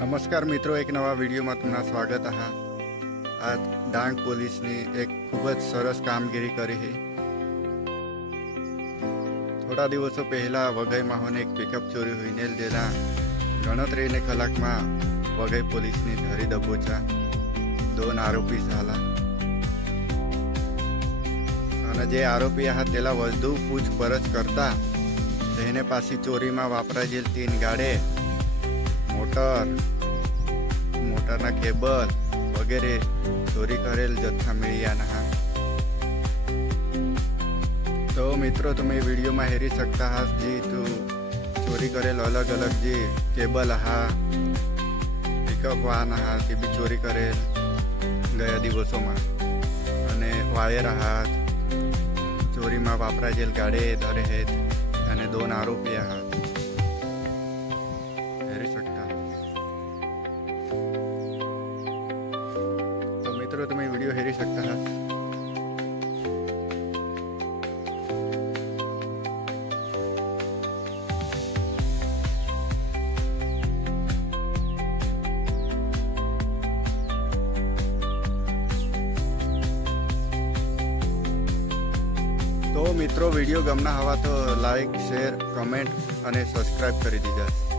नमस्कार मित्रों, एक नवा विડીયોમાં તમારું સ્વાગત છે। आज डांग પોલીસની એક ખૂબ જ સરસ કામગીરી કરી છે। થોડા દિવસો પહેલા વઘઈ માહોને એક પિકઅપ ચોરી હોઈને લીધેલા ગણતરીને કલાકમાં વઘઈ પોલીસની ધરી દબોચા 2 આરોપી झाला અને જે આરોપી હતા તેલા વધુ પૂછપરછ કરતા તેને પાછી ચોરીમાં વાપરાયેલ 3 ગાડી मोटरना केबल वगैरह चोरी करेल जत्था मिळ्या। तो मित्रों तुम्हें वीडियो में हेरी सकता हास जी तू चोरी करेल अलग अलग जी केबल हा पिकअप वाहन हा ते भी चोरी करेल गया दिवसों में अने वायर हाथ चोरी में वापराયેલ गाड़ी धरे है अने 2 आरोपी हाथ हेरी सकता। तो मित्रों तुम्हें वीडियो हेरी सकता है। तो मित्रों वीडियो गमना हवा तो लाइक शेर कमेंट और सब्सक्राइब कर दीजिए।